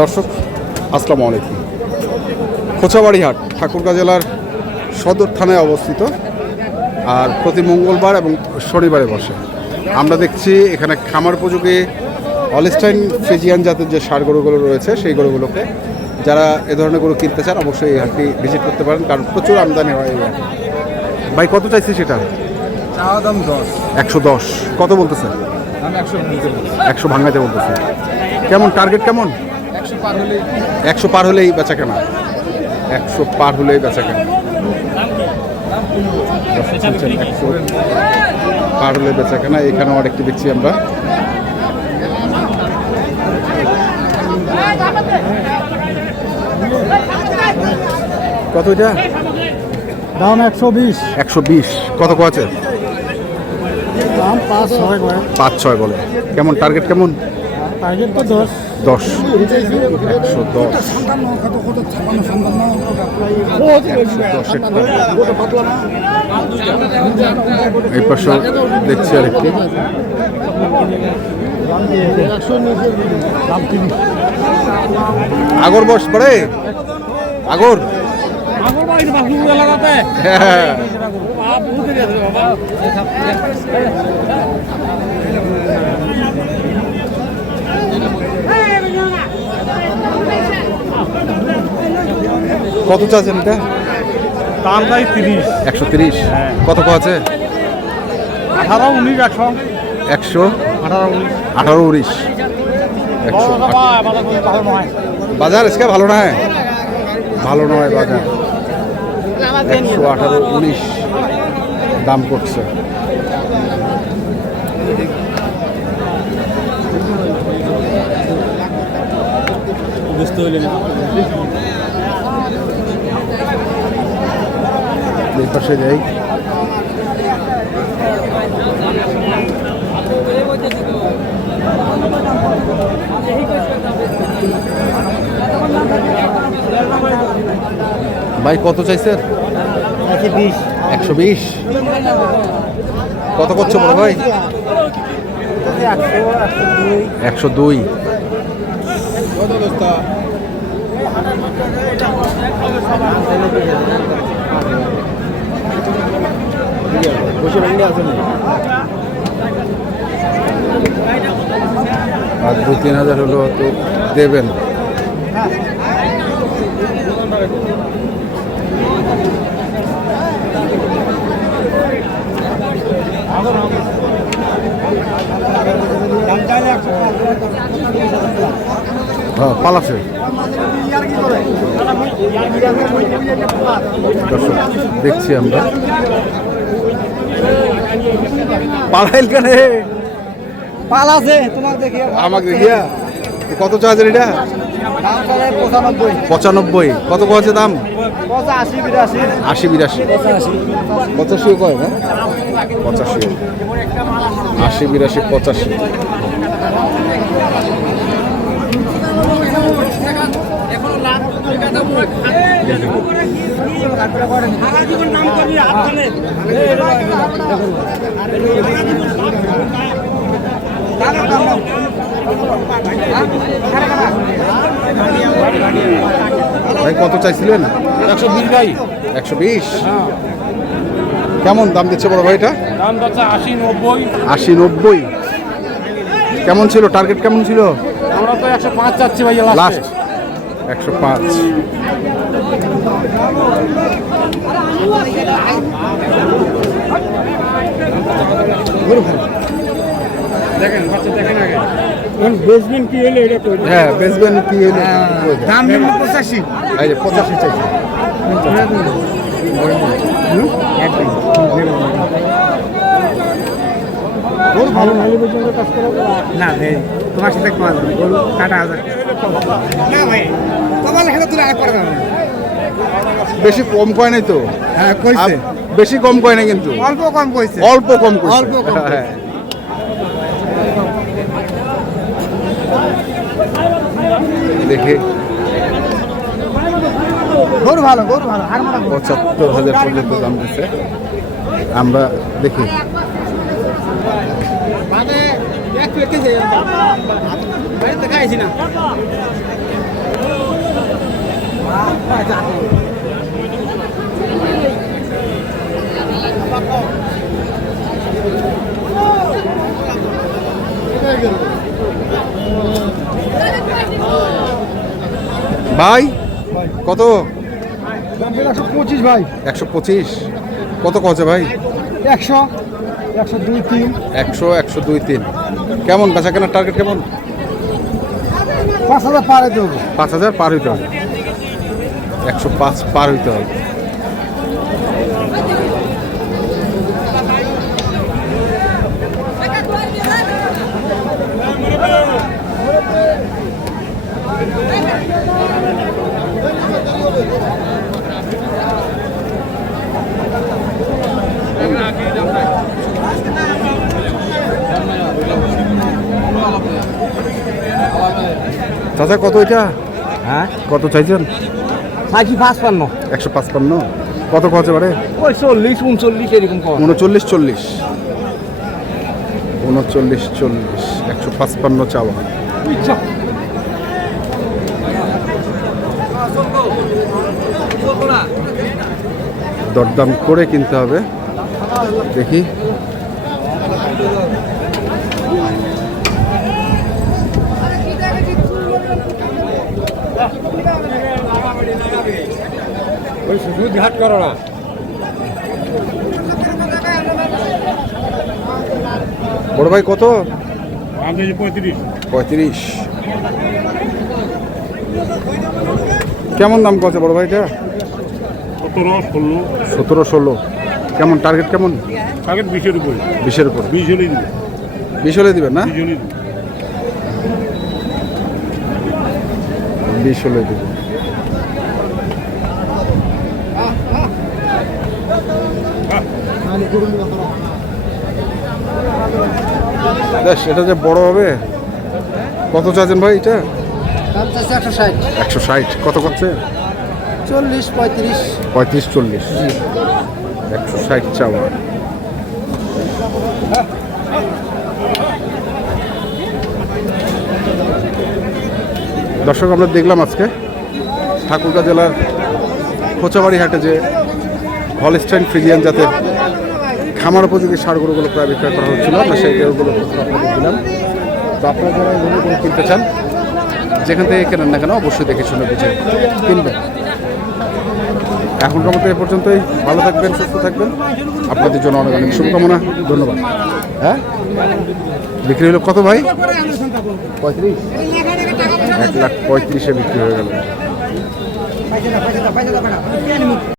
দর্শক আসসালামু আলাইকুম। খোঁচাবাড়ি হাট ঠাকুরগাঁ জেলার সদর থানায় অবস্থিত, আর প্রতি মঙ্গলবার এবং শনিবারে বসে। আমরা দেখছি এখানে খামার উপযোগী হলস্টাইন ফ্রিজিয়ান জাতের যে ষাঁড় গরুগুলো রয়েছে, সেই গরুগুলোকে যারা এ ধরনের গরু কিনতে চান অবশ্যই এই হাটটি ভিজিট করতে পারেন, কারণ প্রচুর আমদানি হয় এই হাটে। ভাই কত চাইছি সেটা? চাওয়া দাম 10। 110। কত বলতেছে? 100 ভাঙাইতে বলতেছে। কেমন টার্গেট কেমন? 100 পার হলেই বেচা কেনা। 100 পার হলেই বেচা কেনা। 100 পার হলে বেচা কেনা। এখানেও আরেকটি দেখছি আমরা। কত এটা দাম 120। 120। কত আছে? দাম 5-6 বলে। কেমন টার্গেট কেমন? টার্গেট তো 10। 10। 110। এই পাশে দেখছি আরেকটি। আগর বস পড়ে আগর। হ্যাঁ কত চাচ্ছেন এটা? দাম চাই 30। 130। কত আছে? 18-19। 100 18-19। বাজার আজকে ভালো নয়, ভালো নয় বাজার। 118-19 দাম করছে। এই পাশে যাই। ভাই কত চাইছেন? 120। কত করছো বড় ভাই? 102। আর 2-3 হাজার হলো তো দেবেন। হ্যাঁ পালাছে। দেখছি আমরা। পালাইল কেন? পালাছে তোমাকে দেখে। আমাকে দেখিয়া। কত চার্জের এটা? 95। কত আছে দাম? 85-82। 80-82। 85 কয় না? 85। 80-82 85। ভাই কত চাইছিলেন? 120 ভাই। 120। কেমন দাম দিচ্ছে বড় ভাই এটা? দাম যাচ্ছে 80-90। 80-90। কেমন ছিল টার্গেট? কেমন ছিল? আমরা তো 105 চাচ্ছি ভাই লাস্ট। 105। দেখেন বাচ্চা দেখেন আগে। বেসমেন্ট কি হলো এটা কই? হ্যাঁ বেসবেন কি হলো? দাম নিম্ন 85। এই যে 85 চাইছে। গরু ভালো নালে পর্যন্ত কাজ করা না ভাই, তোমার সাথে কল গরু কাটা হাজার না ভাই, তোমার লেখা তুই আর করে না। বেশি কম কয় নাই তো? হ্যাঁ কইছে। বেশি কম কয় না কিন্তু অল্প কম কইছে। অল্প কম কইছে। অল্প কম। হ্যাঁ দেখে গরু ভালো, গরু ভালো। আর মানে 75,000 পর্যন্ত দাম দিচ্ছে। আমরা দেখি মানে এক প্লেটে যাই বাড়িতে খাইছি না। ভাই কত? 125 ভাই। 125 কত কছে ভাই? 100 102 3 100 102 3 কেমন বেচা কেনার টার্গেট কেমন? 5000 পার হইতে হবে। 5000 পার হইতে হবে। 105 পার হইতে হবে। চাচা কত এটা? হ্যাঁ কত চাইছেন? সাইকি 55 155 কত খরচা পারে? ওই 40 39 এরকম কম। 39 40 39 40 155 চাওয়া। ইচ্ছা দরদাম করে কিনতে হবে। দেখি ওই শুধু হাট করো না। বড় ভাই কত? 35 35 কেমন দাম কত বড় ভাইটা? 17 16 কেমন টার্গেট কেমন? টার্গেট 20 এর উপরে। 20 এর উপর 20 হলেই দিবে। 20 হলে দিবেন না? 20 হলেই দিবে। 20 হলে দিবেন। বেশ এটা যে বড় হবে কত চাচ্ছেন ভাই এটা? দাম চাচ্ছে 160 160 কত করছে? 40 35 35 40 160 চাওয়া। দর্শক আমরা দেখলাম আজকে ঠাকুরগাঁ জেলার খোঁচাবাড়ি হাটে যে হলস্টাইন ফ্রিজিয়ান জাতের খামার উপযোগী ষাঁড় গরুগুলো প্রায় বিক্রয় করা হচ্ছিল। আমরা সেই গরুগুলো আপনাদের দিলাম। তো আপনারা যারা এই গরুগুলো কিনতে চান যেখান থেকে কেনেন না কেন অবশ্যই দেখে শুনে বুঝে কিনবেন। এখনকার মতো এ পর্যন্তই। ভালো থাকবেন, সুস্থ থাকবেন। আপনাদের জন্য অনেক অনেক শুভকামনা। ধন্যবাদ। হ্যাঁ বিক্রি হলো কত ভাই? 35 1,35,000 বিক্রি হয়ে গেল।